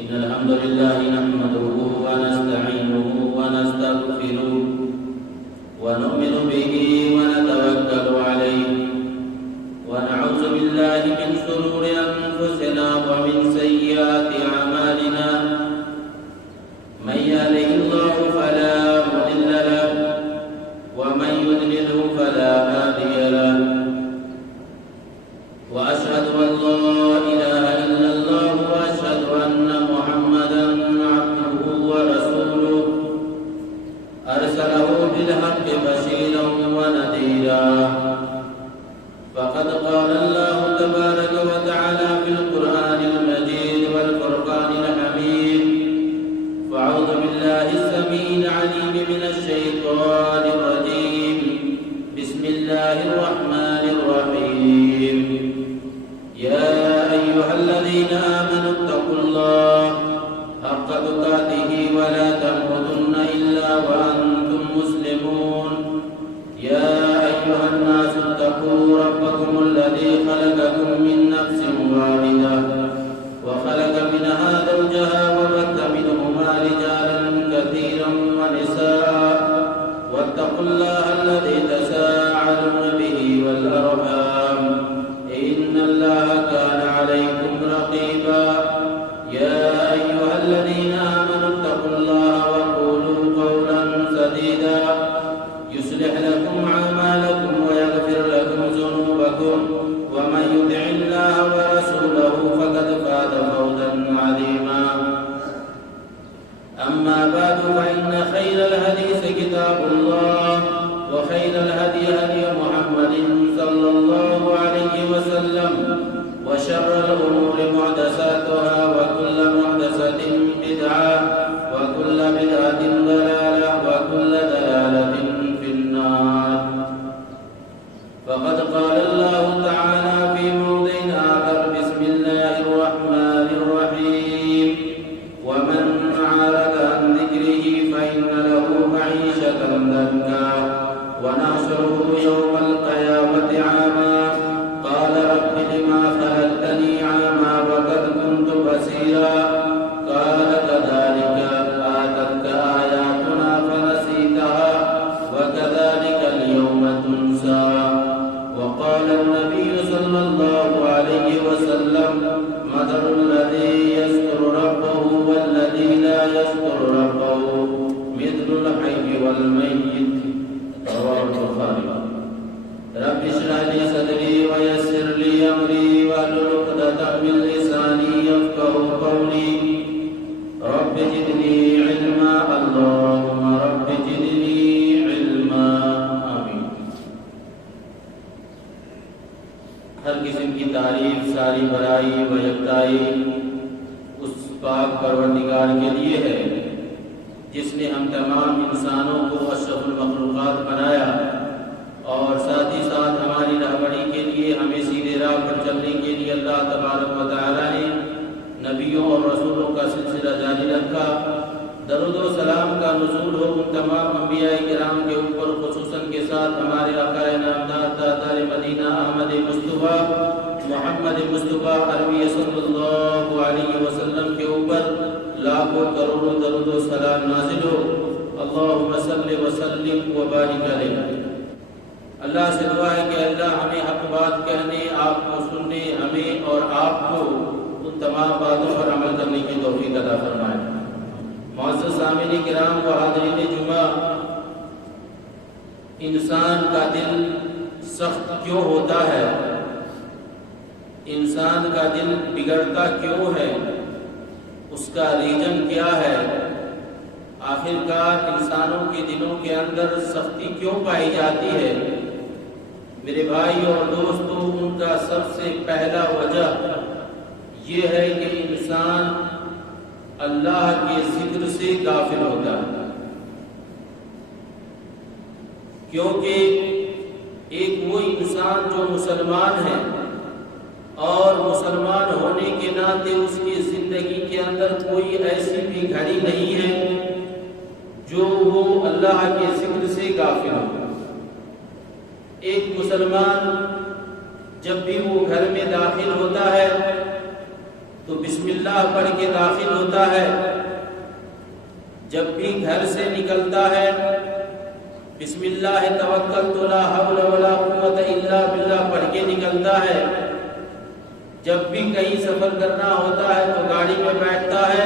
إن الحمد لله نحمده ونستعينه ونستغفره ونؤمن به ونتوكل عليه ونعوذ بالله من شرور أنفسنا ومن سيئات أعمالنا من يهده الله فلا مضل له ومن يضلل فلا هادي له وأشهد أن لا إله إلا الله وأشهد أن محمدا عبده ورسوله أرسله بالحق بشيرا ونذيرا فقد قال الله تبارك وتعالى في القرآن المجيد والفرقان الحميد فأعوذ بالله السميع العليم من الشيطان الرجيم بسم الله الرحمن الرحيم يا أيها الذين آمنوا اتقوا الله حق تقاته ولا تموتن إلا وأنتم مسلمون يا أيها الناس اتقوا ربكم الذي خلقكم من نفس واحدة وخلق منها زوجها وبث منهما رجالا كثيرا ونساء واتقوا الله الذي تساءلون به والأرحام إن الله كان عليكم رقيبا يا أيها الذين آمنوا اتقوا الله وقولوا قولا سديدا يصلح لكم أعمالكم ويغفر لكم ذنوبكم ومن يطع الله ورسوله فقد فاز فوزا عظيما أما بعد فإن خير الحديث كتاب الله وخير الهدي هدي محمد صلى الله عليه وسلم وشر الأمور محدثاتها وكل محدثة بدعة وكل بدعة ضلالة وكل ضلالة في النار فقد قال الله تعالى في موضع آخر بسم الله الرحمن الرحيم ومن أعرض عن ذكره فإن له معيشة ضنكا ونحشره يوم القيامة أعمى قال رب لما خلقتني أعمى وقد كنت بصيرا قال كذلك آتتك آياتنا فنسيتها وكذلك اليوم تنسى وقال النبي صلى الله عليه وسلم مثل الذي يذكر ربه والذي لا يذكر ربه مثل الحي والميت رواه البخاري رب اشرح لي صدري ويسر لي امري واحلل عقدة من لساني يفقهوا قولي رب زدني علما اللهم رب زدني علما آمین. ہر قسم کی تعریف ساری بڑائی و یکتائی اس پاک پروردگار کے لیے ہے جس نے ہم تمام انسانوں کو اشرف المخلوقات بنایا اور ساتھ ہی ساتھ ہماری رہبری کے لیے ہمیں سیدھے راہ پر چلنے کے لیے اللہ تبارک و تعالی نے نبیوں اور رسولوں کا سلسلہ جاری رکھا. درود و سلام کا نزول ہو ان تمام انبیاء کرام کے اوپر خصوصاً کے ساتھ ہمارے آقا نامدار تاجدار مدینہ احمد مصطفیٰ محمد مصطفیٰ عربی صلی اللہ علیہ وسلم کے اوپر لاکھوں کروڑوں درود و سلام نازل ہو. اللہم صلی وسلم وبارک علیہ. اللہ سے دعا ہے کہ اللہ ہمیں حق بات کہنے آپ کو سننے ہمیں اور آپ کو ان تمام باتوں پر عمل کرنے کی توفیق عطا فرمائے. معزز سامعین کرام و حاضرین جمعہ، انسان کا دل سخت کیوں ہوتا ہے؟ انسان کا دل بگڑتا کیوں ہے؟ اس کا ریجن کیا ہے؟ آخرکار انسانوں کے دلوں کے اندر سختی کیوں پائی جاتی ہے؟ میرے بھائی اور دوستوں، ان کا سب سے پہلا وجہ یہ ہے کہ انسان اللہ کے ذکر سے غافل ہوتا ہے. کیونکہ ایک وہ انسان جو مسلمان ہے اور مسلمان ہونے کے ناطے اس کی زندگی کے اندر کوئی ایسی بھی گھڑی نہیں ہے جو وہ اللہ کے ذکر سے غافل ہو. ایک مسلمان جب بھی وہ گھر میں داخل ہوتا ہے تو بسم اللہ پڑھ کے داخل ہوتا ہے، جب بھی گھر سے نکلتا ہے بسم اللہ توکلت لا حول ولا قوت الا باللہ پڑھ کے نکلتا ہے، جب بھی کہیں سفر کرنا ہوتا ہے تو گاڑی میں بیٹھتا ہے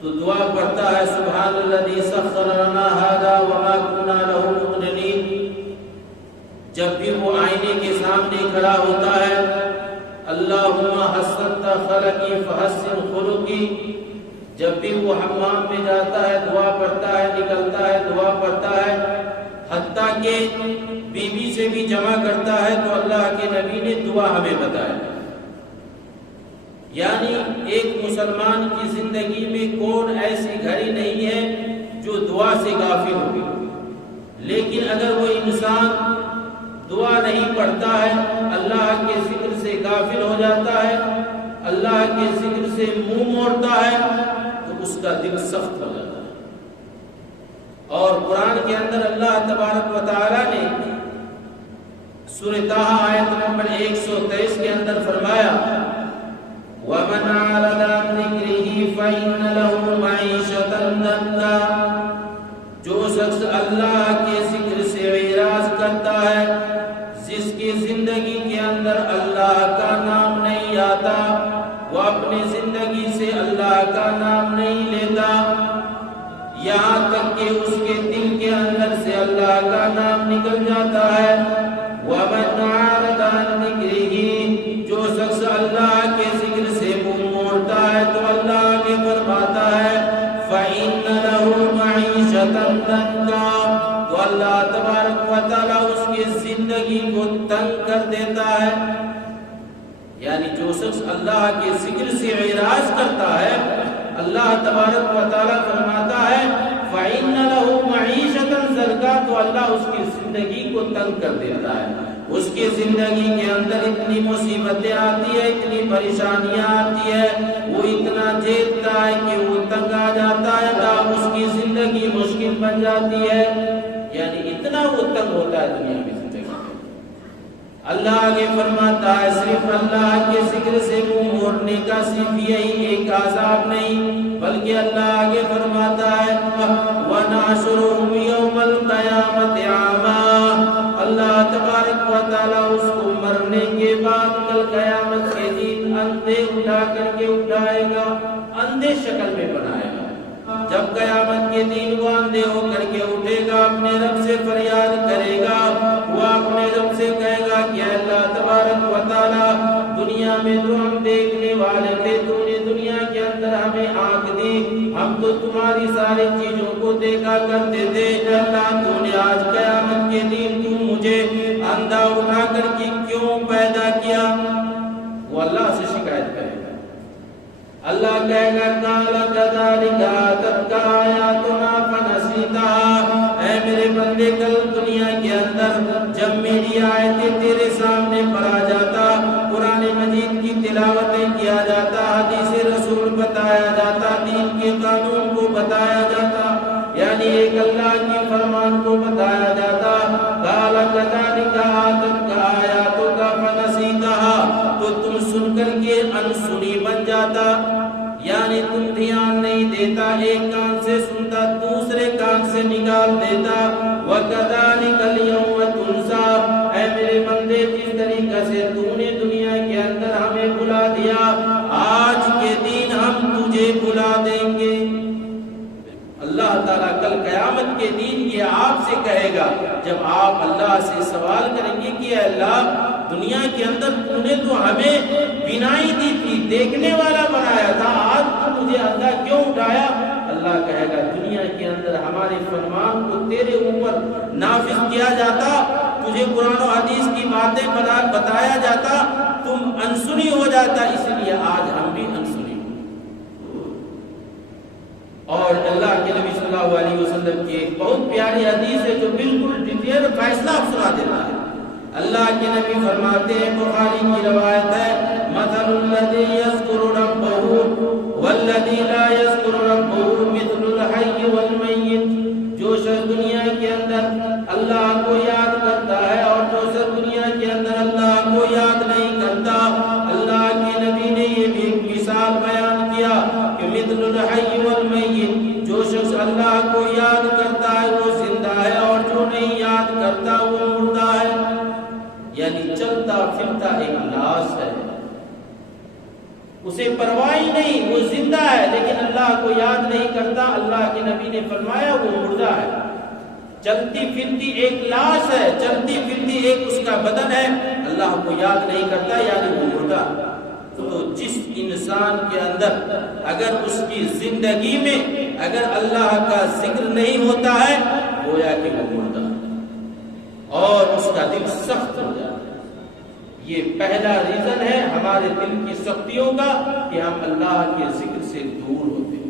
تو دعا پڑھتا ہے سبحان الذی سخر لنا ھذا وما كنا له مقرنین، جب بھی وہ آئینے کے سامنے کھڑا ہوتا ہے اللہم حسنت خلقی فحسن خلقی، جب بھی وہ حمام میں جاتا ہے دعا پڑھتا ہے، نکلتا ہے دعا پڑھتا ہے، حتیٰ کہ بیوی سے بھی جمع کرتا ہے تو اللہ کے نبی نے دعا ہمیں بتایا۔ یعنی ایک مسلمان کی زندگی میں کون ایسی گھڑی نہیں ہے جو دعا سے غافل ہوگی، لیکن اگر وہ انسان دعا نہیں پڑھتا ہے، اللہ کے ذکر سے غافل ہو جاتا ہے، اللہ کے ذکر سے منہ موڑتا ہے تو اس کا دل سخت ہو جاتا ہے۔ اور قرآن کے اندر اللہ تبارک و تعالی نے سورہ طٰہٰ آیت نمبر 123 کے اندر فرمایا وَمَنْ أَعْرَضَ عَنْ ذِكْرِهِ فَإِنَّ لَهُ مَعِيشَةً ضَنكًا، جو شخص اللہ کے ذکر سے اعراض کرتا ہے، جس کی زندگی کے اندر اللہ کا نام نہیں آتا، وہ اپنی زندگی سے اللہ کا نام نہیں لیتا، یہاں تک کہ اس کے دل کے اندر سے اللہ کا نام نکل جاتا ہے۔ وَمَنْ أَعْرَضَ عَنْ ذِكْرِهِ، جو شخص اللہ کے ذکر سے منہ موڑتا ہے تو اللہ آگے فرماتا ہے فَإِنَّ لَهُ مَعِيشَةً ضَنكًا، تو اللہ تبارک و تعالیٰ اس کی زندگی کو تنگ کر دیتا ہے۔ یعنی جو شخص اللہ کے ذکر سے اعراض کرتا ہے، اللہ تبارک و تعالیٰ فرماتا ہے فَإِنَّ لَهُ مَعِيشَةً ضَنكًا، تو اللہ اس کی زندگی کو تنگ کر دیتا ہے، اس کی زندگی کے اندر اتنی مصیبتیں آتی ہے، اتنی پریشانیاں آتی ہے، وہ اتنا جھیلتا ہے کہ وہ تنگ آ جاتا ہے، اس کی زندگی مشکل بن جاتی ہے، یعنی اتنا وہ تنگ ہوتا ہے دنیا کی زندگی میں۔ اللہ آگے فرماتا ہے صرف اللہ کے ذکر سے منہ موڑنے کا صرف یہی ایک عذاب نہیں، بلکہ اللہ آگے فرماتا ہے وَنَحْشُرُهُمْ يَوْمَ الْقِيَامَةِ أَعْمَىٰ، اللہ تبارک و تعالیٰ اس کو مرنے کے بعد کل قیامت کے دن اندھے اٹھا کر کے اٹھائے گا، اندھے شکل میں بنائے گا۔ جب قیامت کے دن وہ اندھے ہو کر کے اٹھے گا، اپنے رب سے فریاد کرے گا، وہ اپنے رب سے کہے گا کہ اللہ تبارک و تعالیٰ دنیا میں تو ہم دیکھنے والے تھے، تو نے دنیا کے اندر ہمیں آنکھ دی، ہم تو تمہاری ساری چیزوں کو دیکھا کرتے تھے، اللہ تو نے آج قیامت کے دن تو مجھے اندھا اٹھا کر کے کیوں پیدا کیا؟ وہ اللہ سے شکایت کرے گا۔ اللہ کہے گا قَالَ كَذَلِكَ أَتَتْكَ آيَاتُنَا فَنَسِيتَهَا، اے میرے بندے کل دنیا کے اندر جب میری آیتیں تیرے سامنے پڑھا جاتا، قرآن مجید کی تلاوتیں کیا جاتا، حدیث رسول بتایا جاتا، دین کے قانون کو بتایا جاتا، یعنی ایک اللہ کے فرمان کو بتایا جاتا، قَالَ كَذَلِكَ أَتَتْكَ آيَاتُكَ فَنَسِيتَهَا، تو تم سن کر کے انسنی بن جاتا، یعنی تم دھیان نہیں دیتا، ایک کان سے سنتا دوسرے کان سے نکال دیتا۔ وَكَذَلِكَ الْيَوْمَ تُنسَىٰ، اے میرے بندے جس طریقے سے تو نے دنیا کے اندر ہمیں بلا دیا، آج کے دن ہم تجھے بلا دیں گے۔ اللہ تعالیٰ کل قیامت کے دن یہ آپ سے کہے گا، جب آپ اللہ سے سوال کریں گے کہ اے اللہ دنیا کے اندر تو نے تو ہمیں بینائی دی تھی، دیکھنے والا بنایا تھا، آج تو مجھے اللہ کیوں اٹھایا؟ اللہ کہے گا دنیا کے اندر ہمارے فرمان کو تیرے اوپر نافذ کیا جاتا، تجھے قرآن و حدیث کی باتیں بتایا جاتا، تم انسنی ہو جاتا، اس لیے آج ہم بھی انسنی۔ اور اللہ کے نبی صلی اللہ علیہ وسلم کی ایک بہت پیاری حدیث ہے جو بالکل ڈیٹیل فیصلہ سنا دیتا ہے۔ اللہ کے نبی فرماتے ہیں، بخاری کی روایت ہے، مثل الذی یذکر ربہ والذی لا یذکر ربہ مثل الحی والمیت، جو شخص دنیا کے اندر اللہ کو یاد کرتا ہے اور جو شخص دنیا کے اندر اللہ کو یاد نہیں کرتا، اللہ کے نبی نے یہ بھی مثال بیان کیا کہ مثل الحی والمیت، جو شخص اللہ کو یاد کرتا ہے وہ زندہ ہے اور جو نہیں یاد کرتا وہ مردہ ہے. یعنی چلتا پھرتا ایک لاش ہے، اسے پرواہ نہیں، وہ زندہ ہے لیکن اللہ کو یاد نہیں کرتا. اللہ کے نبی نے فرمایا وہ مردہ ہے. چلتی پھرتی ایک لاش ہے، چلتی پھرتی ایک اس کا بدن ہے، اللہ کو یاد نہیں کرتا یعنی وہ مردہ. تو جس انسان کے اندر اگر اس کی زندگی میں اگر اللہ کا ذکر نہیں ہوتا ہے گویا کہ وہ مردہ اور اس کا دل سخت ہو جاتا ہے. یہ پہلا ریزن ہے ہمارے دل کی سختیوں کا کہ ہم اللہ کے ذکر سے دور ہوتے ہیں.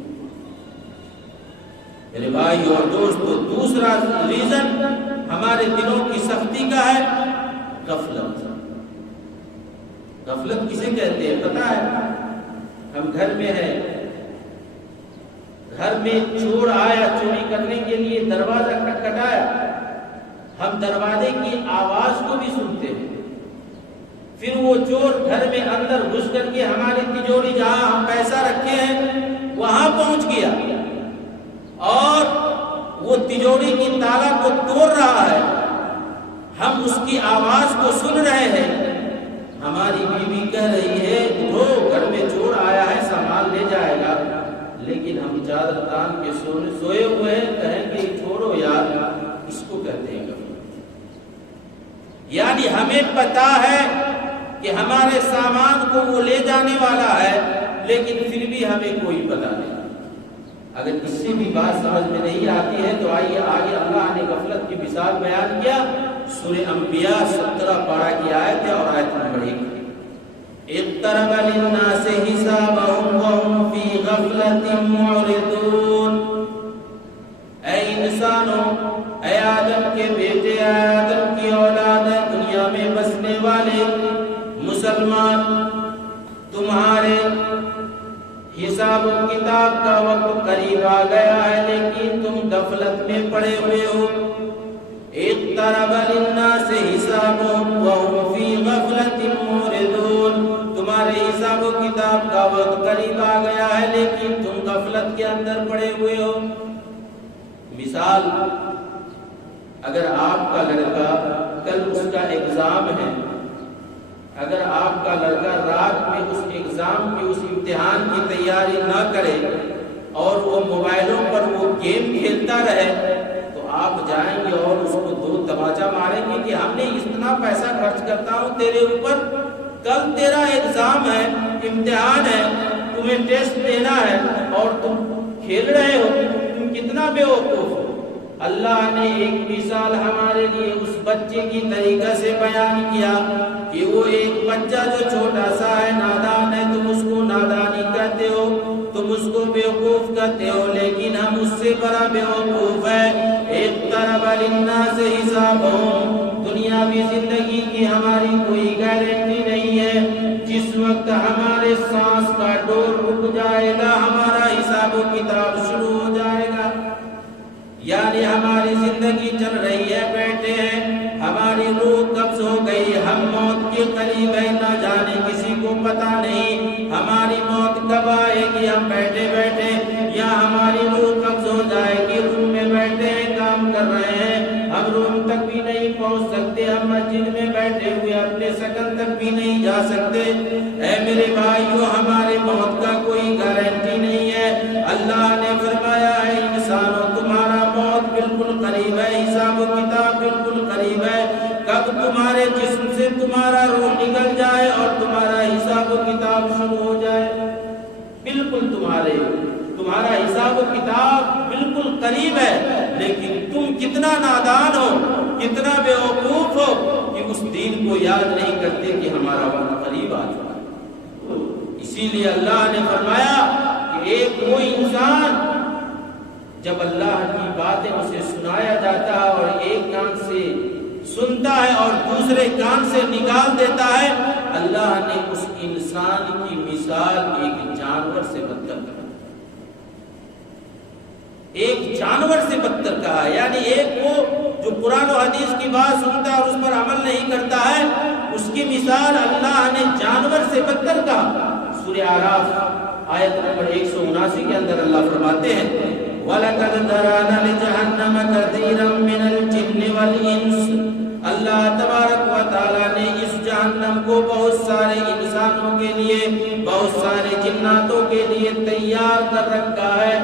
میرے بھائی اور دوستو، دوسرا ریزن ہمارے دلوں کی سختی کا ہے غفلت. غفلت کسے کہتے ہیں پتہ ہے؟ ہم گھر میں ہیں، گھر میں چور آیا چوری کرنے کے لیے، دروازہ کھٹکھٹایا، ہم دروازے کی آواز کو بھی سنتے ہیں. پھر وہ چور گھر میں اندر گھس کر کے ہماری تجوری جہاں ہم پیسہ رکھے ہیں وہاں پہنچ گیا اور وہ تجوری کی تالا کو توڑ رہا ہے. ہم اس کی آواز کو سن رہے ہیں. ہماری بیوی کہہ رہی ہے اٹھو گھر میں چور آیا ہے سامان لے جائے گا، لیکن ہم چادر تان کے سوئے ہوئے ہیں، کہیں گے چھوڑو یار. اس کو کہتے ہیں غفلت. یعنی ہمیں پتا ہے کہ ہمارے سامان کو وہ لے جانے والا ہے لیکن پھر بھی ہمیں کوئی پتا نہیں. اگر اس سے بھی بات سمجھ میں نہیں آتی ہے تو آئیے آگے اللہ نے غفلت کی مثال بیان کیا. سورہ انبیاء 17 پارہ کی آیت ہے اور آیت نمبر 1. اقترب للناس حسابهم وهم في غفلة معرضون. اے انسانوں، اے آدم کے بیٹے، اے آدم کی اولاد، ہے دنیا میں بسنے والے مسلمان، تمہارے حساب و کتاب کا وقت قریب آ گیا ہے لیکن تم غفلت میں پڑے ہوئے ہو. اقترب للناس حسابهم وهم في غفلة معرضون. تمہارے حساب و کتاب کا وقت قریب آ گیا ہے لیکن تم غفلت کے اندر پڑے ہوئے ہو. مثال، اگر آپ کا لڑکا کل اس کا ایگزام ہے، اگر آپ کا لڑکا رات میں اس ایگزام کی اس امتحان کی تیاری نہ کرے اور وہ موبائلوں پر وہ گیم کھیلتا رہے تو آپ جائیں گے اور اس کو 2 تماچا ماریں گے کہ ہم نے اتنا پیسہ خرچ کرتا ہوں تیرے اوپر، کل تیرا ایگزام ہے، امتحان ہے، تمہیں ٹیسٹ دینا ہے اور تم کھیل رہے ہو. تم کتنا بے وقوف ہو. اللہ نے ایک مثال ہمارے لیے اس بچے کی طریقہ سے بیان کیا کہ وہ ایک بچہ جو چھوٹا سا ہے، نادان ہے، تم اس کو نادانی کہتے ہو، تم اس کو بیوقوف کہتے ہو، لیکن ہم اس سے بڑا بیوقوف ہے. اقترب للناس حسابهم. دنیاوی زندگی کی ہماری کوئی گارنٹی نہیں ہے. جس وقت ہمارے سانس کا ڈور رک جائے گا ہمارا حساب و کتاب شروع ہو جائے گا. یعنی ہماری زندگی چل رہی ہے، بیٹھے ہیں، ہماری روح قبض ہو گئی، ہم موت کے قریب ہے، نہ جانے کسی کو پتا نہیں ہماری موت کب آئے گی. ہم بیٹھے بیٹھے یا ہماری روح قبض ہو جائے گی، روم میں بیٹھے ہیں، کام کر رہے ہیں، ہم روم تک بھی نہیں پہنچ سکتے، ہم مسجد میں بیٹھے ہوئے اپنے سکن تک بھی نہیں جا سکتے. اے میرے بھائیو، ہمارے موت کا کوئی گارنٹی نہیں ہے. اللہ نے فرمایا ہے انسانوں تمہارا موت بالکل قریب ہے، حساب و کتاب بالکل قریب ہے. کب تمہارے جسم سے تمہارا روح نکل جائے اور تمہارا حساب و کتاب شروع ہو جائے. بالکل تمہارا حساب و کتاب بالکل قریب ہے، لیکن تم کتنا نادان ہو، کتنا بے وقوف ہو کہ اس دین کو یاد نہیں کرتے کہ ہمارا وقت قریب آ چکا ہے. اسی لیے اللہ نے فرمایا کہ ایک وہ انسان جب اللہ کی باتیں اسے سنایا جاتا ہے اور ایک کان سے سنتا ہے اور دوسرے کان سے نکال دیتا ہے، اللہ نے اس انسان کی مثال ایک جانور سے بدتر کہا. ایک جانور سے بدتر کہا، یعنی ایک وہ جو قرآن و حدیث کی بات سنتا ہے اور اس پر عمل نہیں کرتا ہے، اس کی مثال اللہ نے جانور سے بدتر کہا. سورہ اعراف آیت نمبر 179 کے اندر اللہ فرماتے ہیں وَلَقَدْ ذَرَأْنَا لِجَهَنَّمَ كَثِيرًا مِنَ الْجِنِّ وَالْإِنسِ، اللہ تبارک و تعالیٰ نے اس جہنم کو بہت سارے انسانوں کے لیے، بہت سارے جناتوں کے لیے تیار کر رکھا ہے،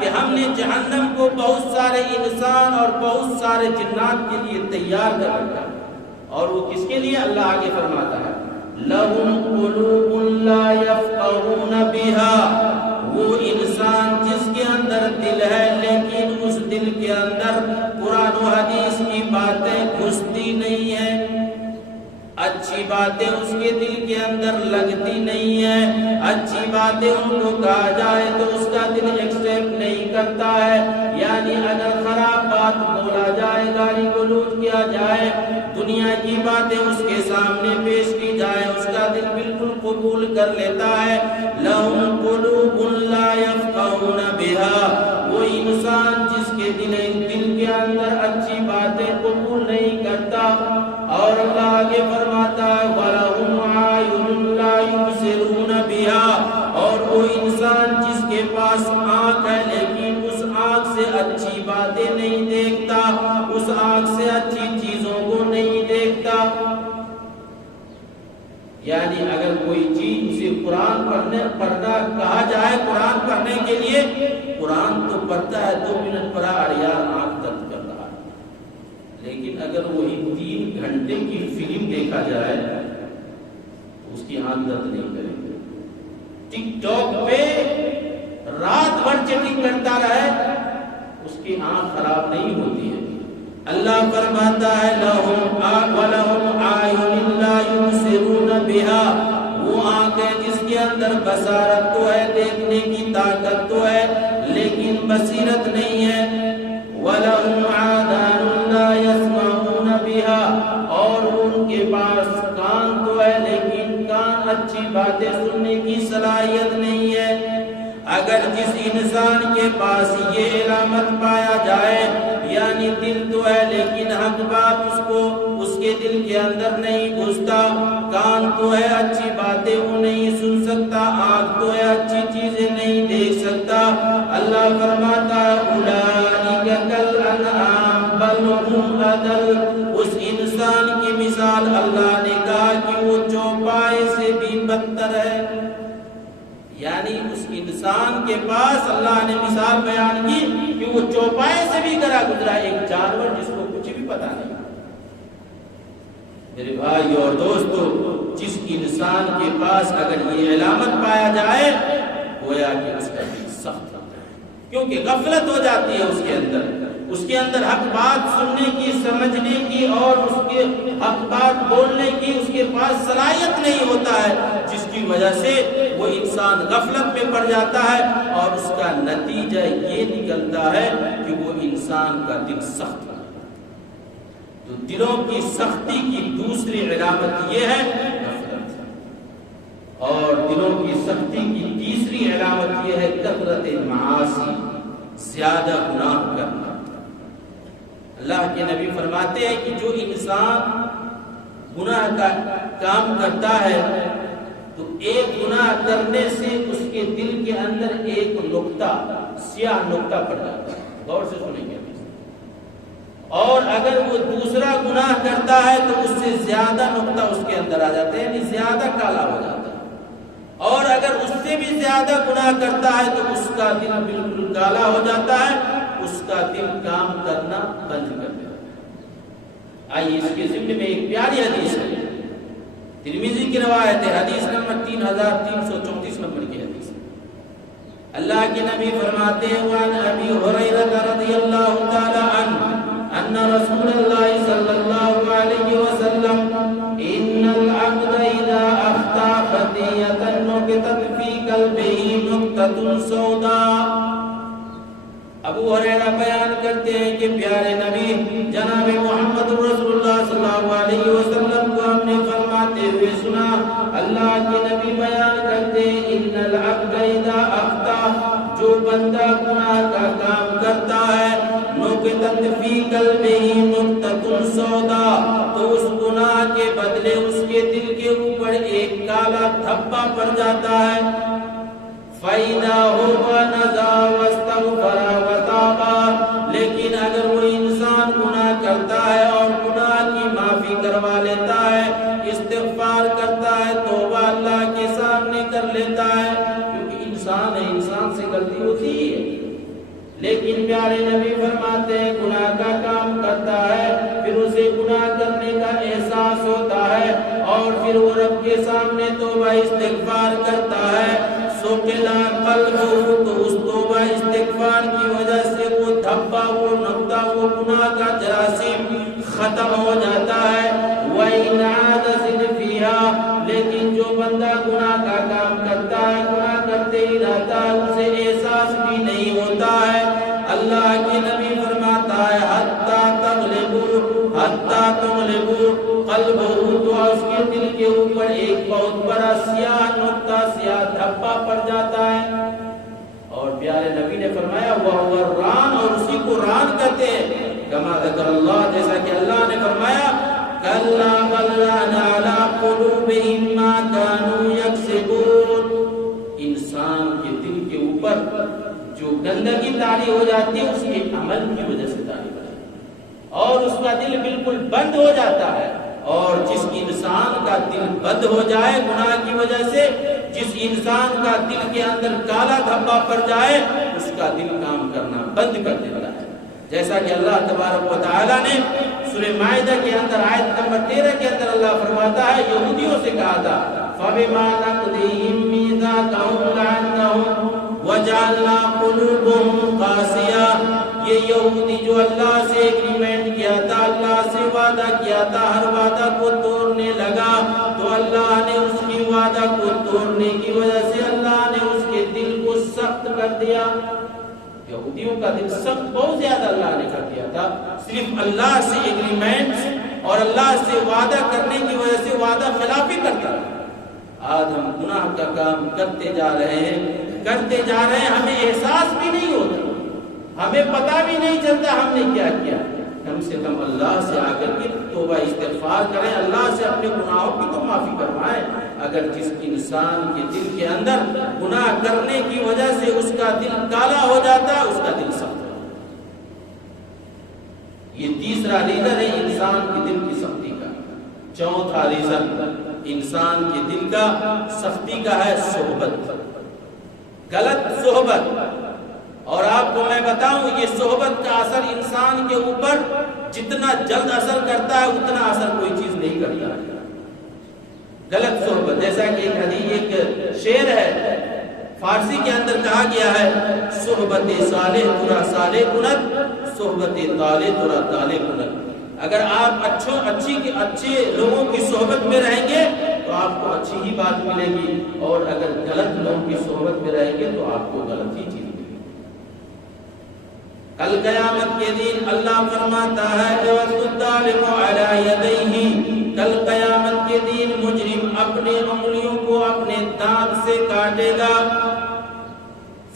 کہ ہم نے جہنم کو بہت سارے انسان اور بہت سارے جنات کے لیے تیار کر رکھا ہے۔ اور وہ کس کے لیے؟ اللہ آگے فرماتا ہے لَهُمْ قُلُوبٌ لَا يَفْقَهُونَ بِهَا، وہ انسان جس کے اندر دل ہے لیکن اس دل کے اندر قرآن و حدیث کی باتیں گھستی نہیں ہیں، اچھی باتیں اس کے دل کے اندر لگتی نہیں ہیں، اچھی باتیں ان کو کہا جائے تو اس کا دل ایکسپٹ نہیں کرتا ہے، یعنی اگر خراب بات بولا جائے، گالی گلوچ کیا جائے، دنیا کی باتیں اس کے سامنے پیش کی جائے، اس کا دل بالکل قبول کر لیتا ہے۔ لَهُمْ قُلُوبٌ لَا يَفْقَهُونَ بِهَا، وہ انسان جس کے دل کے اندر اچھی باتیں قبول نہیں کرتا۔ اور اللہ آگے فرماتا ہے وَلَهُمْ أَعْيُنٌ لَا يُبْصِرُونَ بِهَا، اور وہ انسان جس کے پاس آنکھ ہے لیکن اس آنکھ سے اچھی باتیں نہیں دیکھتا، اس آنکھ سے اچھی چیزوں کو نہیں دیکھتا۔ یعنی اگر کوئی چیز سے قرآن پڑھنا کہا جائے، قرآن پڑھنے کے لیے قرآن تو پڑھتا ہے، 2 منٹ پڑھا اور یار آنکھ درد کر رہا ہے، لیکن اگر وہی 3 گھنٹے کی فلم دیکھا جائے اس کی آنکھ درد نہیں کرے گی۔ ٹک ٹاک پہ رات بھر چیٹنگ کرتا رہے، اس کی آنکھ خراب نہیں ہوتی ہے۔ اللہ فرماتا ہے وَلَهُمْ أَعْيُنٌ لَا يُبْصِرُونَ بِهَا، وہ آنکھیں جس کے اندر بصارت تو ہے، دیکھنے کی طاقت تو ہے لیکن بصیرت نہیں ہے۔ وَلَهُمْ آذَانٌ لَا يَسْمَعُونَ بِهَا، اور ان کے پاس کان تو ہے لیکن کان اچھی باتیں سننے کی صلاحیت نہیں ہے۔ اگر جس انسان کے پاس یہ علامت پایا جائے، یعنی دل تو ہے لیکن حق بات اس کے دل کے اندر نہیں گھستا، کان تو ہے اچھی باتیں وہ نہیں سن سکتا، آنکھ تو ہے اچھی چیزیں نہیں دیکھ سکتا، اللہ فرماتا ہے اولئک کالانعام بل هم اضل، اس انسان کی مثال اللہ نے کہا کہ وہ چوپائے سے بھی بدتر ہے۔ یعنی اس انسان کے پاس اللہ نے مثال بیان کی کہ وہ چوپائے سے بھی گرا گزرا، ایک جانور جس کو کچھ بھی پتا نہیں۔ میرے بھائی اور دوستو، جس انسان کے پاس اگر یہ علامت پایا جائے گویا کہ اس کا دل سخت ہوتا ہے، کیونکہ غفلت ہو جاتی ہے اس کے اندر حق بات سننے کی، سمجھنے کی اور اس کے حق بات بولنے کی اس کے پاس صلاحیت نہیں ہوتا ہے، جس کی وجہ سے وہ انسان غفلت میں پڑ جاتا ہے اور اس کا نتیجہ یہ نکلتا ہے کہ وہ انسان کا دل سخت ہے۔ تو دلوں کی سختی کی دوسری علامت یہ ہے غفلت، اور دلوں کی سختی کی تیسری علامت یہ ہے کثرت معاصی، زیادہ گناہ کرنا۔ اللہ کے نبی فرماتے ہیں کہ جو انسان گناہ کا کام کرتا ہے تو ایک گناہ کرنے سے اس کے دل کے اندر ایک نقطہ، سیاہ نقطہ پڑ جاتا ہے، غور سے سنیں گے، اور اگر وہ دوسرا گناہ کرتا ہے تو اس سے زیادہ نقطہ اس کے اندر آ جاتا ہے، یعنی زیادہ کالا ہو جاتا ہے، اور اگر اس سے بھی زیادہ گناہ کرتا ہے تو اس کا دل بالکل کالا ہو جاتا ہے، اس کا دل کام کرنا بند کر دیتا ہے۔ آئیے اس کے ضمن میں ایک پیاری حدیث ہے، ترمذی کی روایت ہے، حدیث نمبر 3334 نمبر کی حدیث ہے۔ اللہ کے نبی فرماتے ہیں وعن ابی ہریرہ رضی اللہ تعالی عنہ ان رسول اللہ صلی اللہ علیہ وسلم ان العبد اذا اخطا خطیئۃ نکتت فی قلبہ نقطۃ سوداء۔ ابو ہریرہ بیان کرتے ہیں کہ پیارے نبی جناب محمد رسول اللہ صلی اللہ علیہ وسلم کو ہم نے فرماتے ہوئے سنا، اللہ کے نبی بیان کرتے ہیں ان العبد اذا اخطا، جو بندہ گناہ کا کام کرتا ہے، نکتت فی قلبہ نقطۃ سوداء، تو اس گناہ کے بدلے اس کے دل کے اوپر ایک کالا دھبا پڑ جاتا ہے۔ وَإِذَا هُوَ نَزَا وَاسْتَغْفَرَ وَتَابَ، لیکن اگر وہ انسان گناہ کرتا ہے اور گناہ کی معافی کروا لیتا ہے، استغفار کرتا ہے، توبہ اللہ کے سامنے کر لیتا ہے، کیونکہ انسان ہے، انسان سے غلطی ہوتی ہے، لیکن پیارے نبی فرماتے ہیں گناہ کا کام کرتا ہے، پھر اسے گناہ کرنے کا احساس ہوتا ہے اور پھر وہ رب کے سامنے توبہ استغفار کرتا ہے، سوکلا قلبہ، تو اس توبہ استغفار کی وجہ سے وہ دھبا، وہ نقطہ، وہ گناہ کا جراثیم ختم ہو جاتا ہے۔ وَإِنْ عَادَ زِدْ فِيهَا، لیکن جو بندہ گناہ کا کام کرتا ہے، گناہ کرتے ہی رہتا ہے، اسے احساس بھی نہیں ہوتا ہے۔ اللہ کے نبی فرماتا ہے حَتَّى تُغْلِبُ قَلْبَهُ، تو اس کے دل کے اوپر ایک بہت بڑا سیاہ نقطہ، سیاہ دھبا پڑ جاتا ہے۔ اور پیارے نبی نے فرمایا وَهُوَ الرَّانُ، اور اسی کو ران کہتے ہیں، کما ذکر اللہ، جیسا کہ اللہ نے فرمایا کَلَّا بَلْ رَانَ عَلَىٰ قُلُوبِهِمْ مَا كَانُوا يَكْسِبُونَ، انسان کے دل کے اوپر جو گندگی طاری ہو جاتی ہے اس کے عمل کی وجہ سے طاری ہو جاتی ہے اور اس کا دل بالکل بند ہو جاتا ہے۔ اور جس انسان کا دل بند ہو جائے گناہ کی وجہ سے، جس انسان کا دل کے اندر کالا دھبا پڑ جائے، اس کا دل کام کرنا بند کر دیتا ہے، جیسا کہ اللہ تبارک و تعالیٰ نے سورہ مائدہ کے اندر آیت نمبر 13 کے اندر اللہ فرماتا ہے یہودیوں سے کہا تھا فَبِمَا نَقْضِهِم مِّيثَاقَهُمْ لَعَنَّاهُمْ وَجَعَلْنَا قُلُوبَهُمْ قَاسِيَةً، یہ یہودی جو اللہ سے ایگریمنٹ کیا تھا، اللہ سے وعدہ کیا تھا، ہر وعدہ کو توڑنے لگا، تو اللہ نے اس کی وعدہ کو توڑنے کی وجہ سے اللہ نے اس کے دل کو سخت کر دیا۔ یہودیوں کا دل سخت بہت زیادہ اللہ نے کر دیا تھا، صرف اللہ سے ایگریمنٹ اور اللہ سے وعدہ کرنے کی وجہ سے وعدہ خلافی کرتا ہے۔ آج ہم گناہ کا کام کرتے جا رہے ہیں، ہمیں احساس بھی نہیں ہوتا، ہمیں پتہ بھی نہیں چلتا ہم نے کیا کیا۔ کم سے کم اللہ سے آ کر کے توبہ استغفار کریں، اللہ سے اپنے گناہوں کی تو معافی کروائیں۔ اگر جس انسان کے دل کے اندر گناہ کرنے کی وجہ سے اس کا دل کالا ہو جاتا ہے، اس کا دل سخت ہو جاتا ہے۔ یہ تیسرا ریزن ہے انسان کے دل کی سختی کا۔ چوتھا ریزن انسان کے دل کا سختی کا ہے صحبت، غلط صحبت۔ اور آپ کو میں بتاؤں یہ صحبت کا اثر انسان کے اوپر جتنا جلد اثر کرتا ہے اتنا اثر کوئی چیز نہیں کرتا ہے۔ غلط صحبت، جیسا کہ ایک شعر ہے فارسی کے اندر کہا گیا ہے صحبت صالح ترا صالح کند، صحبت طالح ترا طالح کند۔ اگر آپ اچھے لوگوں کی صحبت میں رہیں گے تو آپ کو اچھی ہی بات ملے گی، اور اگر غلط لوگوں کی صحبت میں رہیں گے تو آپ کو غلط ہی چیز ملے گی۔ کل قیامت کے دن اللہ فرماتا ہے الظالم علی یدیہ، کل قیامت کے دن مجرم اپنے انگلیوں کو اپنے دانت سے کاٹے گا،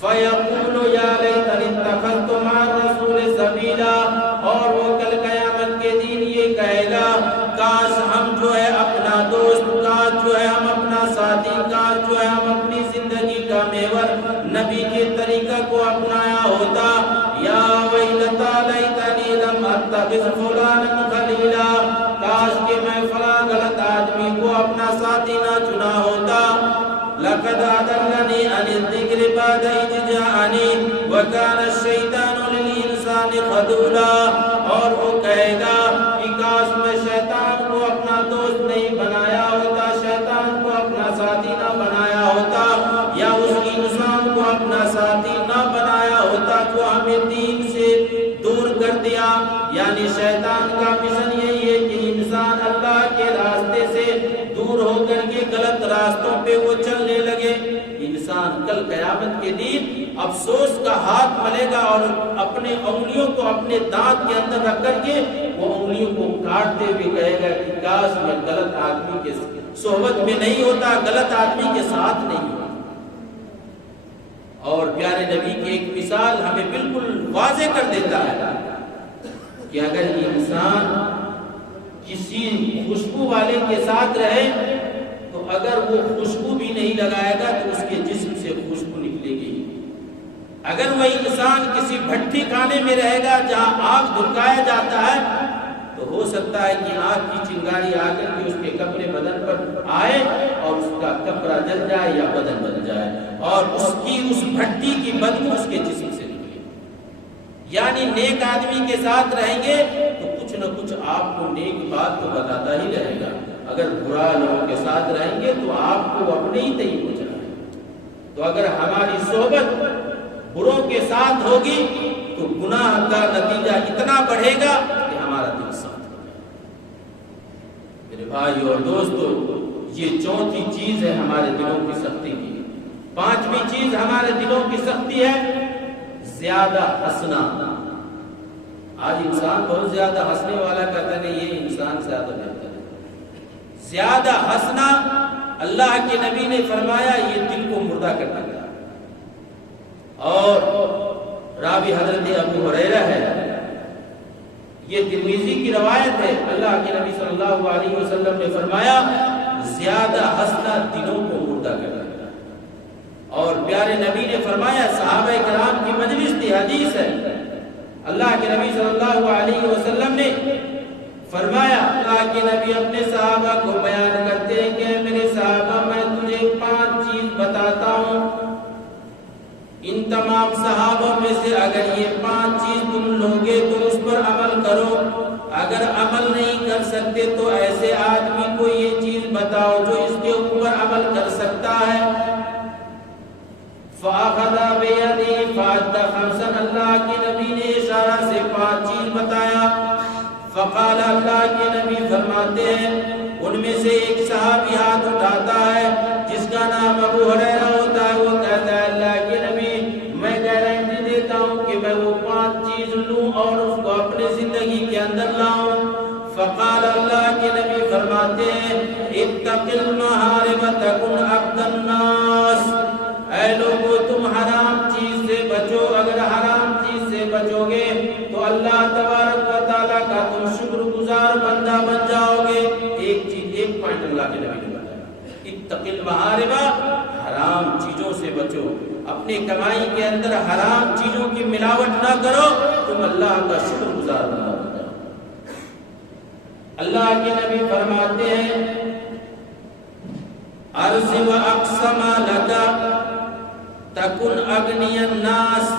فیقول یا لیتنی اتخذت مع الرسول سبیلا، اور وہ کل قیامت کے دن یہ کہے گا کاش ہم جو ہے اپنا دوست، کاش جو ہے ہم اپنا ساتھی، کاش جو ہے ہم اپنی زندگی کا محور نبی کے طریقہ کو اپنایا ہوتا۔ یا ویلتا لیتنی لم اتخذ فلانا خلیلا، کاش کہ میں فلاں غلط آدمی کو اپنا ساتھی نہ چنا ہوتا۔ لقد اضلنی عن الذکر بعد اذ جاءنی وکان الشیطان للانسان خذولا، اور وہ کہے گا کہ کاش میں شیطان کو اپنا دوست نہیں بنایا ہوتا، شیطان کو اپنا ساتھی نہ بنایا ہوتا، یا اس انسان کو اپنا ساتھی نہ بنایا ہوتا جو ہمیں دین سے دور کر دیا۔ یعنی شیطان کا مشن یہی ہے کہ انسان اللہ کے راستے سے دور ہو کر کے غلط راستوں پہ وہ چلنے لگے۔ انسان کل قیامت کے دن افسوس کا ہاتھ ملے گا اور اپنے انگلیوں کو اپنے دانت کے اندر رکھ کر کے وہ انگلیوں کو کاٹتے ہوئے کہے گا کہ کاش میں غلط آدمی کے صحبت میں نہیں ہوتا، غلط آدمی کے ساتھ نہیں ہوتا۔ اور پیارے نبی کی ایک مثال ہمیں بالکل واضح کر دیتا ہے کہ اگر انسان کسی خوشبو والے کے ساتھ رہے تو اگر وہ خوشبو بھی نہیں لگائے گا تو اس کے جسم سے خوشبو نکلے گی اگر وہ انسان کسی بھٹی خانے میں رہے گا جہاں آگ دھلکایا جاتا ہے تو ہو سکتا ہے کہ آگ کی چنگاری آ کر کے اس کے کپڑے بدن پر آئے اور اس کا کپڑا جل جائے یا بدن جل جائے اور اس بھٹی کی بدبو اس کے جسم سے نکلے. یعنی نیک آدمی کے ساتھ رہیں گے تو کچھ نہ کچھ آپ کو نیک بات تو بتاتا ہی رہے گا. اگر برا لوگوں کے ساتھ رہیں گے تو آپ کو اپنے ہی تئیں پہنچنا ہے. تو اگر ہماری صحبت بروں کے ساتھ ہوگی تو گناہ کا نتیجہ اتنا بڑھے گا کہ ہمارا دل سخت ہو جائے. میرے بھائی اور دوستو، یہ چوتھی چیز ہے ہمارے دلوں کی سختی کی. پانچویں چیز ہمارے دلوں کی سختی ہے زیادہ ہنسنا. آج انسان بہت زیادہ ہنسنے والا کہتا ہے یہ انسان زیادہ بہتر ہے. زیادہ ہنسنا، اللہ کے نبی نے فرمایا یہ دل کو مردہ کرتا ہے. اور راوی حضرت ابو ہریرہ ہے، یہ ترمذی کی روایت ہے. اللہ کے نبی صلی اللہ علیہ وسلم نے فرمایا زیادہ ہنسنا دلوں کو مردہ کرتا ہے. اور پیارے نبی نے فرمایا، صحابہ کرام کی مجلس تھی، حدیث ہے، اللہ کے نبی صلی اللہ علیہ وسلم نے فرمایا، اللہ کے نبی اپنے صحابہ کو بیان کرتے ہیں کہ میرے صحابہ میں تجھے 5 چیز بتاتا ہوں. ان تمام صحابوں میں سے اگر یہ 5 چیز تم لوگے تو اس پر عمل کرو. اگر عمل نہیں کر سکتے تو ایسے آدمی کو یہ چیز بتاؤ جو اس کے اوپر عمل کر سکتا ہے. فَأَخَذَ بِيَدِهِ فَأَدَّى خَمْسًا. اللہ کے نبی نے اشارہ سے 5 چیز بتایا. فقال، اللہ کے نبی فرماتے ہیں ان میں سے ایک صحابی ہاتھ اٹھاتا ہے جس کا نام ابو ہریرہ ہوتا ہے. وہ کہتا ہے اللہ کے نبی میں گارنٹی دیتا ہوں کہ میں وہ 5 چیز لوں اور اس کو اپنے زندگی کے اندر لاؤں. فقال، اللہ کے نبی فرماتے ہیں اتق المحارم تکن عبد الناس. اے لوگو تم حرام چیز سے بچو. اگر حرام چیز سے بچو گے تو اللہ تبارک و تعالیٰ کا تم شکر گزار بندہ بن جاؤ گے. ایک پوائنٹ اللہ کے نبی نے بتایا، اتق المحارم، حرام چیزوں سے بچو. اپنی کمائی کے اندر حرام چیزوں کی ملاوٹ نہ کرو، تم اللہ کا شکر گزار بندہ بن جاؤ. اللہ کے نبی فرماتے ہیں عرض و اقسم لگا تکن اغنی الناس.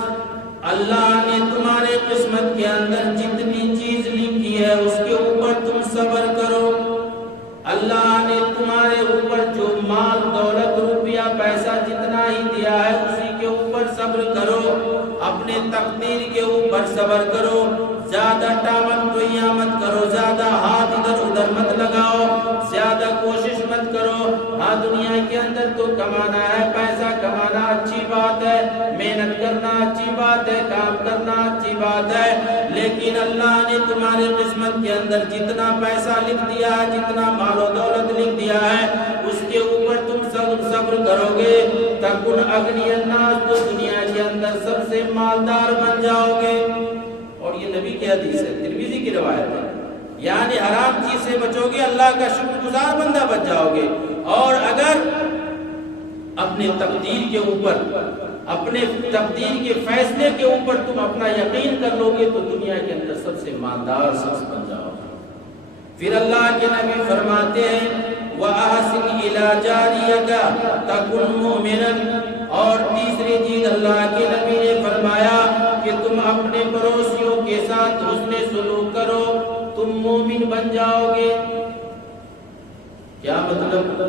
اللہ نے تمہارے قسمت کے اندر جتنی چیز لکھی ہے اس کے اوپر تم صبر کرو. اللہ نے تمہارے اوپر جو مال دولت روپیہ پیسہ جتنا ہی دیا ہے اسی کے اوپر صبر کرو. اپنے تقدیر کے اوپر صبر کرو. زیادہ ٹامن ٹوئیاں مت کرو، زیادہ ہاتھ ادھر ادھر مت لگاؤ، زیادہ کوشش مت کرو. ہاں دنیا کے اندر تو کمانا ہے، پیسہ کمانا اچھی بات ہے، محنت کرنا اچھی بات ہے، کام کرنا اچھی بات ہے، لیکن اللہ نے تمہاری قسمت کے اندر جتنا پیسہ لکھ دیا ہے، جتنا مال و دولت لکھ دیا ہے اس کے اوپر تم صبر کرو گے. تکن اغنی الناس، تو دنیا کے اندر سب سے مالدار بن جاؤ گے. اور یہ نبی کی حدیث ہے، ترمذی کی روایت ہے. یعنی حرام چیز سے بچو گے، اللہ کا شکر گزار بندہ بن جاؤ گے. اور اگر اپنے تقدیر کے اوپر، اپنے تقدیر کے فیصلے کے اوپر تم اپنا یقین کر لو گے تو دنیا کے اندر سب سے مالدار شخص بن جاؤ گے. پھر اللہ کے نبی فرماتے ہیں وَأَحْسِنْ إِلَىٰ جَارِيَكَ تَكُنْ مُؤْمِنًا. اور تیسری چیز اللہ کے نبی نے فرمایا کہ تم اپنے پڑوسیوں کے ساتھ حسن سلوک کرو، تم مومن بن جاؤ گے. کیا مطلب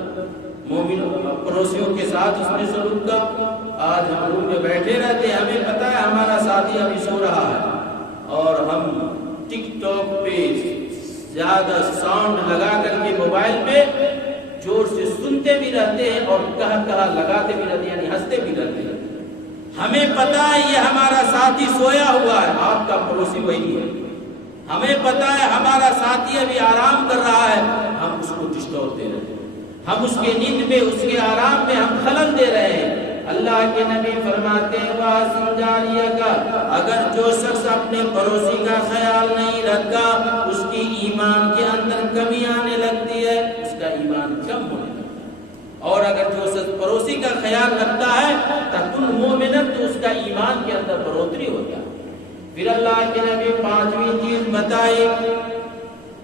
مومن پڑوسیوں کے ساتھ حسن سلوک کا؟ آج ہم روم میں بیٹھے رہتے ہیں، ہمیں پتا ہے ہمارا ساتھی ابھی سو رہا ہے اور ہم ٹک ٹاک پہ زیادہ ساؤنڈ لگا کر کے موبائل پہ زور سے سنتے بھی رہتے ہیں اور کہا لگاتے بھی رہتے ہیں، یعنی ہنستے بھی رہتے ہیں. ہمیں پتا ہے یہ ہمارا ساتھی سویا ہوا ہے، آپ کا پڑوسی وہی ہے. ہمیں پتا ہے ہمارا ساتھی ابھی آرام کر رہا ہے، ہم اس کو ڈسٹرب دے رہے ہیں، ہم اس کے نیند میں، اس کے آرام میں ہم خلل دے رہے ہیں. اللہ کے نبی فرماتے ہیں وَأَحْسِنْ جَارِيَكَ. اگر جو شخص اپنے پڑوسی کا خیال نہیں رکھتا اس کی ایمان کے اندر کمی آنے لگتی ہے، اس کا ایمان کم ہونے لگتا ہے. اور اگر جو شخص پڑوسی کا خیال رکھتا ہے تَكُنْ مُؤْمِنًا، تو اس کا ایمان ایمان کے اندر بڑھوتری ہو جائے۔ پھر اللہ کے نبی پانچویں چیز بتائی،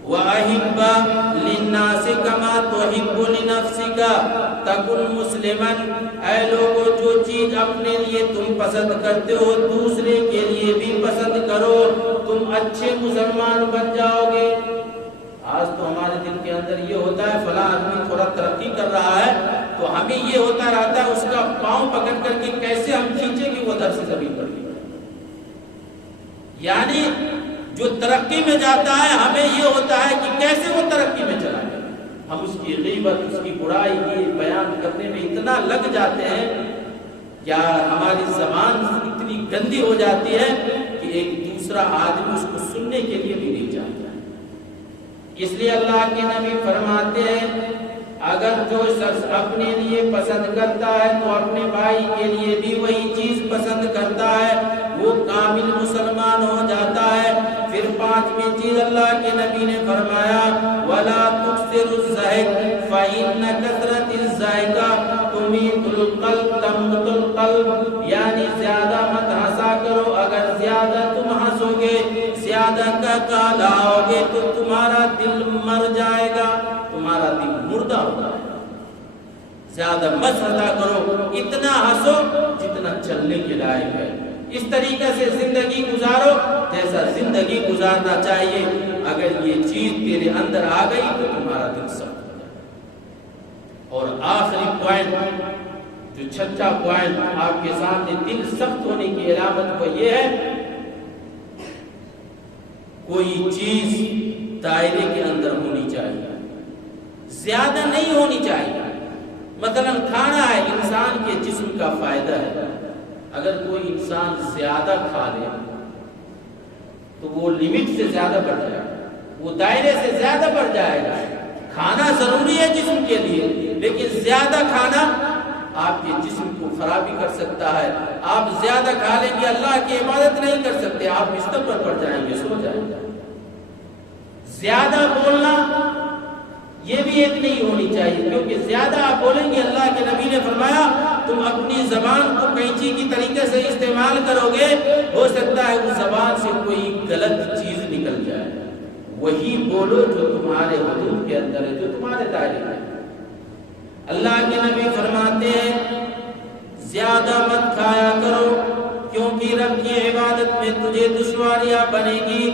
وَأَحِبَّ لِلنَّاسِ كَمَا تُحِبُّ لِنَفْسِكَ تَكُنْ مُسْلِمًا، اے لوگوں جو چیز اپنے لیے تم پسند کرتے ہو دوسرے کے لیے بھی پسند کرو، تم اچھے مسلمان بن جاؤ گے۔ آج تو ہمارے دل کے اندر یہ ہوتا ہے فلاں آدمی تھوڑا ترقی کر رہا ہے تو ہمیں یہ ہوتا رہتا ہے اس کا پاؤں پکڑ کر کے کیسے ہم کھینچیں کہ وہ در سے زمین پر گرے۔ یعنی جو ترقی میں جاتا ہے ہمیں یہ ہوتا ہے کہ کیسے وہ ترقی میں چلا جائے۔ ہم اس کی غیبت، اس کی برائی کی بیان کرنے میں اتنا لگ جاتے ہیں، یا ہماری زبان اتنی گندی ہو جاتی ہے کہ ایک دوسرا آدمی اس کو سننے کے لیے بھی نہیں چاہتا۔ اس لیے اللہ کے نبی فرماتے ہیں اگر جو شخص اپنے لیے پسند کرتا ہے تو اپنے بھائی کے لیے بھی وہی چیز پسند کرتا ہے، وہ کامل مسلمان ہو جاتا ہے۔ پھر پانچویں چیز اللہ کے نبی نے فرمایا وَلَا تُكْثِرُ الزَّهِقَ فَإِنَّ كَثْرَةَ الزَّهِقَ تُمِيتُ الْقَلْبَ تَمُوتُ الْقَلْبَ، یعنی زیادہ مت ہنسا کرو، اگر زیادہ تم ہنسو گے، زیادہ کا کہلاؤ گے تو تمہارا دل مر جائے گا، تمہارا دل مردہ ہو جائے گا۔ زیادہ مت ہنسا کرو، اتنا ہنسو جتنا چلنے کے لائق ہے، اس طریقے سے زندگی گزارو جیسا زندگی گزارنا چاہیے۔ اگر یہ چیز تیرے اندر آ گئی تو تمہارا دل سخت ہو جائے۔ اور آخری پوائنٹ، جو چھٹا پوائنٹ آپ کے سامنے دل سخت ہونے کی علامت وہ یہ ہے، کوئی چیز دائرے کے اندر ہونی چاہیے، زیادہ نہیں ہونی چاہیے۔ مثلا کھانا ہے، انسان کے جسم کا فائدہ ہے، اگر کوئی انسان زیادہ کھا لے تو وہ لمٹ سے زیادہ بڑھ جائے گا، وہ دائرے سے زیادہ بڑھ جائے گا۔ کھانا ضروری ہے جسم کے لیے، لیکن زیادہ کھانا آپ کے جسم کو خرابی کر سکتا ہے۔ آپ زیادہ کھا لیں گے، اللہ کی عبادت نہیں کر سکتے، آپ بستر پر پڑ جائیں گے، سو جائیں گے۔ زیادہ بولنا یہ بھی ایک نہیں ہونی چاہیے، کیونکہ زیادہ آپ بولیں گے، اللہ کے نبی نے فرمایا تم اپنی زبان کو قینچی کی طریقے سے استعمال کرو گے، ہو سکتا ہے اس زبان سے کوئی غلط چیز نکل جائے۔ وہی بولو جو تمہارے حدود کے اندر ہے، جو تمہارے دائرے میں ہے۔ اللہ کے نبی فرماتے ہیں زیادہ مت کھایا کرو کیونکہ رب کی عبادت میں تجھے دشواریاں بنے گی۔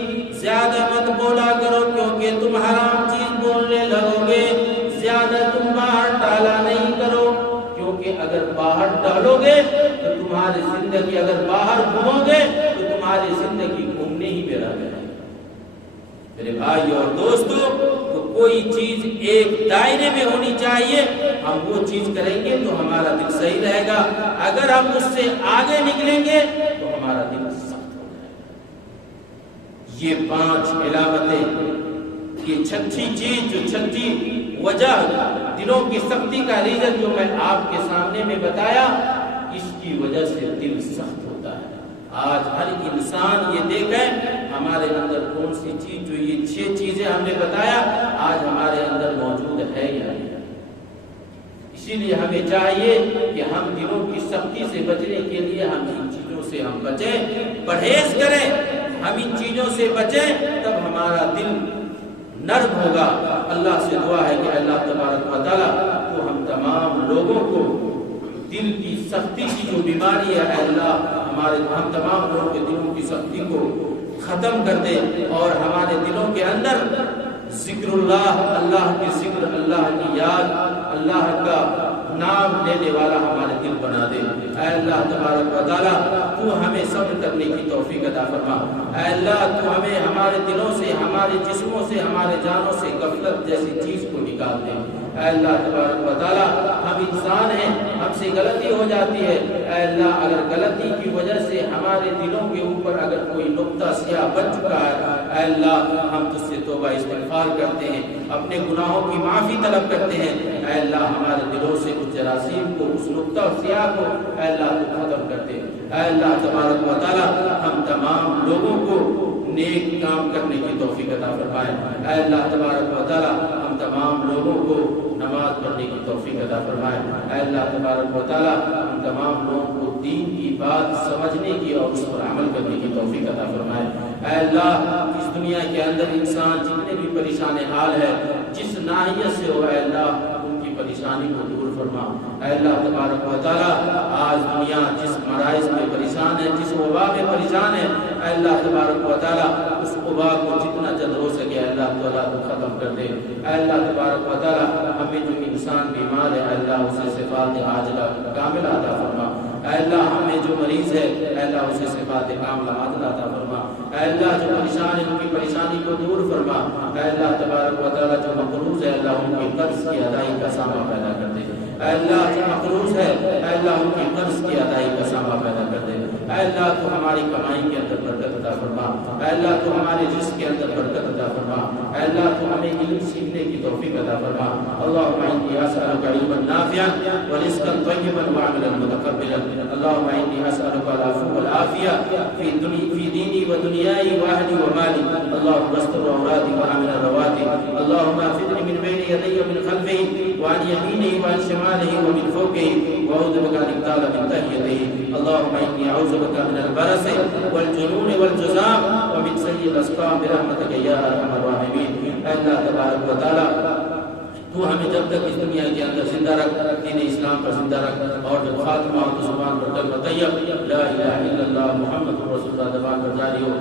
زیادہ مت بولا کرو کیونکہ تم حرام چیز بولنے لگو گے۔ زیادہ تم باہر ٹالا نہیں کرو کیونکہ اگر باہر ٹالو گے تو تمہاری زندگی، اگر باہر گھومو گے تو تمہاری زندگی گھومنے ہی میں رہ جائے گی۔ میرے بھائی اور دوستو، تو کوئی چیز ایک دائرے میں ہونی چاہیے، ہم وہ چیز کریں گے تو ہمارا دل صحیح رہے گا۔ اگر ہم اس سے آگے نکلیں گے تو ہمارا دل سخت ہو جائے گا۔ یہ 5 علامتیں، یہ چھٹی چیز، جو چھٹی وجہ دلوں کی سختی کا ریزن جو میں آپ کے سامنے میں بتایا، اس کی وجہ سے دل سخت ہوتا ہے۔ آج ہر انسان یہ دیکھیں ہمارے اندر کون سی چیز، جو یہ 6 چیزیں ہم نے بتایا، آج ہمارے اندر موجود ہے یا نہیں۔ اسی لیے ہمیں چاہیے کہ ہم دلوں کی سختی سے بچنے کے لیے ہم ان چیزوں سے ہم بچیں، پرہیز کریں، ہم ان چیزوں سے بچیں، تب ہمارا دل نرم ہوگا۔ اللہ سے دعا ہے کہ اللہ تبارک و تعالیٰ تو ہم تمام لوگوں کو دل کی سختی کی جو بیماری ہے، اللہ ہم تمام لوگوں کے دلوں کی سختی کو ختم کر دے، اور ہمارے دلوں کے اندر ذکر اللہ، اللہ کی ذکر، اللہ کی یاد، اللہ کا نام لینے والا ہمارے دل بنا دے۔ اے اللہ تبارک و تعالیٰ تو ہمیں صبر کرنے کی توفیق عطا فرما۔ اے اللہ تو ہمیں ہمارے دلوں سے، ہمارے جسموں سے، ہمارے جانوں سے غفلت جیسی چیز کو نکال دے۔ اے اللہ تبارک و تعالیٰ ہم انسان ہیں، ہم سے غلطی ہو جاتی ہے۔ اے اللہ اگر غلطی کی وجہ سے ہمارے دلوں کے اوپر اگر کوئی نقطہ سیاہ بن چکا ہے، اے اللہ ہم تجھ سے توبہ استغفار کرتے ہیں، اپنے گناہوں کی معافی طلب کرتے ہیں۔ اے اللہ ہمارے دلوں سے اس جراثیم کو، اس نقطہ سیاہ کو اے اللہ تو ختم کر دے۔ اے اللہ تبارک و تعالیٰ ہم تمام لوگوں کو نیک کام کرنے کی توفیق عطا فرمائے۔ اے اللہ تبارک و تعالیٰ ہم تمام لوگوں کو نماز پڑھنے کی توفیق عطا فرمائے۔ اے اللہ تبارک و تعالیٰ ہم تمام لوگوں کو دین کی بات سمجھنے توفیق عطا فرمائے۔ اے اللہ اس دنیا کے اندر انسان جتنے بھی پریشان حال ہے جس ناحیت سے ہو، اے اللہ ان کی پریشانی کو دور فرما۔ اے اللہ تبارک و تعالیٰ آج دنیا جس مرائض میں پریشان ہے، جس وبا میں پریشان ہے، اے اللہ تبارک و تعالیٰ اس وبا کو جتنا جلد ہو سکے اے اللہ تعالیٰ کو ختم کر دے۔ اے اللہ تبارک و تعالیٰ ہمیں جو انسان بیمار ہے اے اللہ اسے شفاء عاجلہ کاملہ عطا فرما۔ اے اللہ ہمیں جو مریض ہے اے اللہ اسے شفاء کاملہ عاجلہ عطا فرما۔ اے اللہ جو پریشان ہے ان کی پریشانی کو دور فرما۔ اے اللہ تبارک و تعالیٰ جو مقروض ہے اللہ ان کے قرض کی ادائیگی کا سامان پیدا کر دے۔ اے اللہ جو مقروض ہے اے اللہ ان کے قرض کی ادائیگی کا سامان پیدا کر دے۔ اے اللہ تو ہماری کمائی کے اندر برکت عطا فرما۔ اے اللہ تو ہمارے رزق کے اندر برکت عطا فرما۔ اے اللہ تو ہمیں علم سیکھنے کی توفیق عطا فرما۔ اللهم انی اسألک علما نافعا ورزقا طیبا وعملا متقبلا۔ اللهم انی اسألک العفو والعافیہ فی دینی و دنیای و اہلی و مالی۔ اللهم استر عوراتي وآمن رواتي۔ اللهم احفظني من بين يدي ومن خلفه وعن يمينه وعن شماله ومن فوقه وأعوذ بك أن أغتال من تحت يديه۔ اللهم إني أعوذ بك من البرص والجنون والجذام ومن سيء الأسقام برحمتك يا أرحم الراحمين۔ اے اللہ تبارک و تعالیٰ تو ہمیں جب تک اس دنیا کے اندر زندہ رکھ، دین اسلام پر زندہ رکھ، اور جب خاتمہ ہو تو زبان پر کلمہ طیب لا الہ الا اللہ محمد رسول اللہ زبان پر جاری ہو۔